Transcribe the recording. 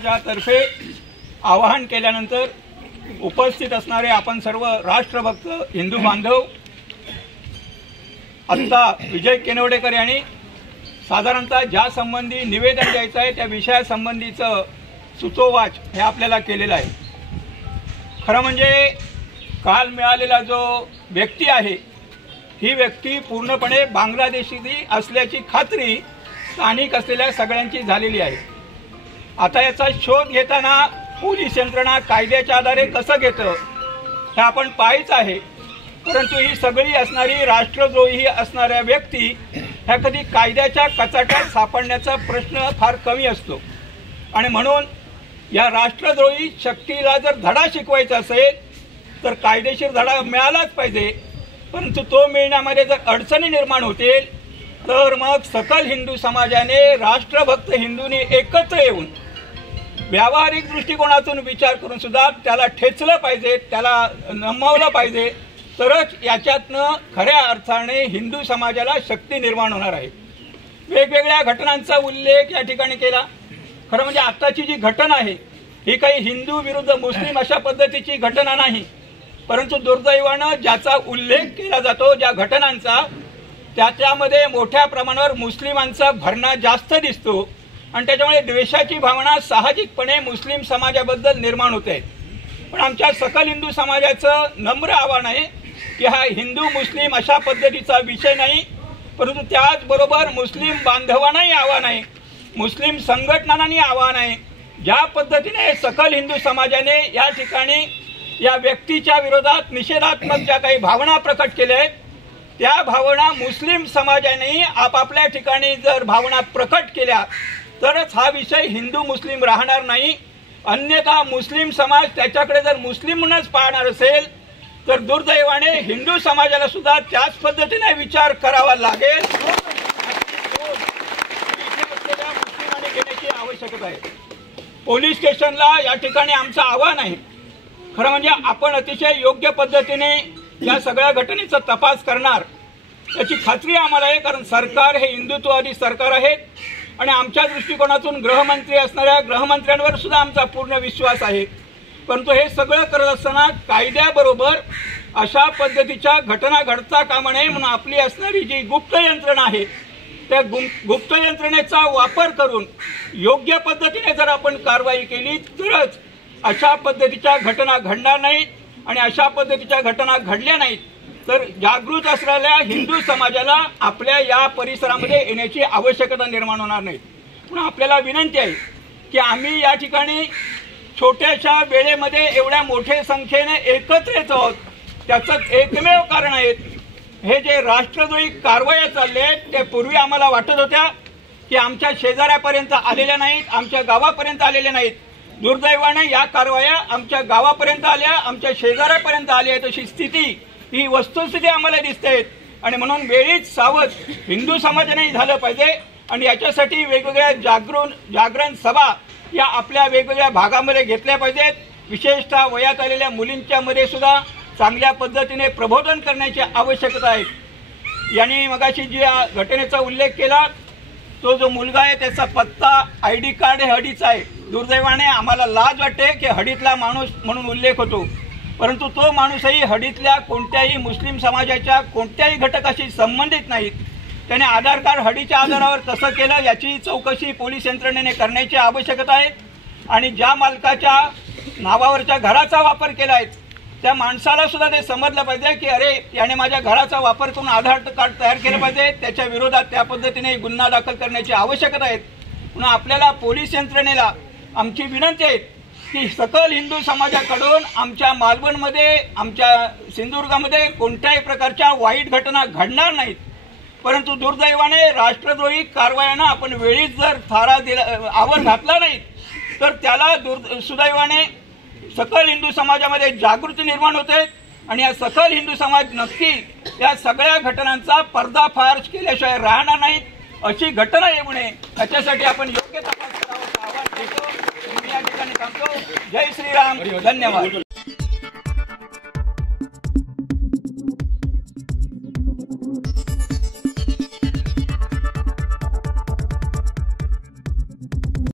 समाजातर्फे आवाहन केल्यानंतर उपस्थित असणारे आपण सर्व राष्ट्रभक्त हिंदू बांधव आत्ता विजय केनवडेकर यांनी साधारणतः ज्या संबंधी निवेदन द्यायचं आहे त्या विषयासंबंधीचं सुतोवाच हे आपल्याला केलेलं आहे। खरं म्हणजे काल मिळालेला जो व्यक्ती आहे ही व्यक्ती पूर्णपणे बांगलादेशी असल्याची खात्री स्थानिक असलेल्या सगळ्यांची झालेली आहे। आता याचा शोध घेताना पोलीस यंत्रणा कायद्याच्या आधारे कसं घेतं हे आपण पाहायचं आहे, परंतु ही सगळी असणारी राष्ट्रद्रोही असणाऱ्या व्यक्ती ह्या कधी कायद्याच्या कचाट्यात सापडण्याचा प्रश्न फार कमी असतो आणि म्हणून या राष्ट्रद्रोही शक्तीला जर धडा शिकवायचा असेल तर कायदेशीर धडा मिळालाच पाहिजे, परंतु तो मिळण्यामध्ये जर अडचणी निर्माण होतील तर मग सकल हिंदू समाजाने राष्ट्रभक्त हिंदूंनी एकत्र येऊन व्यावहारिक दृष्टिकोनातून विचार करून सुद्धा त्याला ठेचलं पाहिजे, त्याला नमवलं पाहिजे, तरच याच्यातनं खऱ्या अर्थाने हिंदू समाजाला शक्ती निर्माण होणार आहे। वेगवेगळ्या घटनांचा उल्लेख या ठिकाणी केला। खरं म्हणजे आत्ताची जी घटना आहे ही काही हिंदू विरुद्ध मुस्लिम अशा पद्धतीची घटना नाही, परंतु दुर्दैवानं ज्याचा उल्लेख केला जातो ज्या घटनांचा त्यामध्ये मोठ्या प्रमाणावर मुस्लिमांचा भरणा जास्त दिसतो आणि त्याच्यामुळे द्वेषाची भावना साहजिकपणे मुस्लिम समाजाबद्दल निर्माण होते। पण आमच्या सकल हिंदू समाजाचं नम्र आव्हान आहे की हा हिंदू मुस्लिम अशा पद्धतीचा विषय नाही, परंतु त्याचबरोबर मुस्लिम बांधवांनाही आव्हान आहे, मुस्लिम संघटनांनाही आव्हान आहे। ज्या पद्धतीने सकल हिंदू समाजाने या ठिकाणी या व्यक्तीच्या विरोधात निषेधात्मक ज्या काही भावना प्रकट केल्या आहेत त्या भावना मुस्लिम समाजाने आपापल्या ठिकाणी जर भावना प्रकट केल्या तरच हा विषय हिंदू मुस्लिम राहणार नाही, अन्यथा मुस्लिम समाज त्याच्याकडे जर मुस्लिम म्हणूनच पाहणार असेल तर दुर्दैवाने हिंदू समाजाला सुद्धा त्याच पद्धतीने विचार करावा लागेल। मुस्लिमांनी घेण्याची आवश्यकता आहे। पोलीस स्टेशनला या ठिकाणी आमचं आव्हान आहे, खरं म्हणजे आपण अतिशय योग्य पद्धतीने या सगळ्या घटनेचा तपास करणार याची खात्री आम्हाला आहे, कारण सरकार हे हिंदुत्ववादी सरकार आहे आणि आमच्या दृष्टिकोनातून गृहमंत्री असणाऱ्या गृहमंत्र्यांवर सुद्धा आमचा पूर्ण विश्वास आहे। परंतु हे सगळं करत असताना कायद्याबरोबर अशा पद्धतीच्या घटना घडता कामा नये म्हणून आपली असणारी जी गुप्त यंत्रणा आहे त्या गुप्त यंत्रणेचा वापर करून योग्य पद्धतीने जर आपण कारवाई केली तरच अशा पद्धतीच्या घटना घडणार नाहीत आणि अशा पद्धतीच्या घटना घडल्या नाहीत तर जागृत असलेल्या हिंदू समाजाला आपल्या या परिसरामध्ये येण्याची आवश्यकता निर्माण होणार नाही। म्हणून आपल्याला विनंती आहे की आम्ही या ठिकाणी छोट्याशा वेळेमध्ये एवढ्या मोठ्या संख्येने एकत्र येत आहोत त्याचं एकमेव कारण आहे हे जे राष्ट्रद्रोही कारवाया चालले आहेत ते पूर्वी आम्हाला वाटत होत्या की आमच्या शेजाऱ्यापर्यंत आलेल्या नाहीत, आमच्या गावापर्यंत आलेल्या नाहीत। दुर्दैवाने या कारवाया आमच्या गावापर्यंत आल्या, आमच्या शेजाऱ्यापर्यंत आल्या आहेत अशी स्थिती ही वस्तुस्थिती आम्हाला दिसते आणि म्हणून वेळीच सावध हिंदू समाजाने झालं पाहिजे आणि याच्यासाठी वेगवेगळ्या जागरण सभा या आपल्या वेगवेगळ्या भागामध्ये घेतल्या पाहिजेत। विशेषतः वयात आलेल्या मुलींच्या मध्ये सुद्धा चांगल्या पद्धतीने प्रबोधन करण्याची आवश्यकता आहे। यांनी मगाशी जी घटनेचा उल्लेख केला तो जो मुलगा आहे त्याचा पत्ता ID कार्ड हे हडीचा आहे। दुर्दैवाने आम्हाला लाज वाटते की हडीतला माणूस म्हणून उल्लेख होतो, परंतु तो माणूसही हडीतल्या कोणत्याही मुस्लिम समाजाच्या कोणत्याही घटकाशी संबंधित नाहीत। त्याने आधार कार्ड हडीच्या आधारावर कसं केलं याची चौकशी पोलीस यंत्रणेने करण्याची आवश्यकता आहे आणि ज्या मालकाच्या नावावरच्या घराचा वापर केला आहे त्या माणसाला सुद्धा ते समजलं पाहिजे की अरे याने माझ्या घराचा वापर करून आधार कार्ड तयार केलं पाहिजे, त्याच्या विरोधात त्या पद्धतीने गुन्हा दाखल करण्याची आवश्यकता आहे। म्हणून आपल्याला पोलीस यंत्रणेला आमची विनंती आहे की सकल हिंदू समाजाकडून आमच्या मालवणमध्ये आमच्या सिंधुदुर्गामध्ये कोणत्याही प्रकारच्या वाईट घटना घडणार नाहीत, परंतु दुर्दैवाने राष्ट्रद्रोही कारवायांना आपण वेळीच जर थारा दिला आवर घातला नाही तर त्याला सुदैवाने सकल हिंदू समाजामध्ये जागृती निर्माण होते आणि या सकल हिंदू समाज नक्की या सगळ्या घटनांचा पर्दाफाश केल्याशिवाय राहणार नाहीत। अशी घटना येऊ नये याच्यासाठी आपण योग्य तपास करावा आवाहन देतो। मी या ठिकाणी थांबतो। जय श्रीराम, धन्यवाद।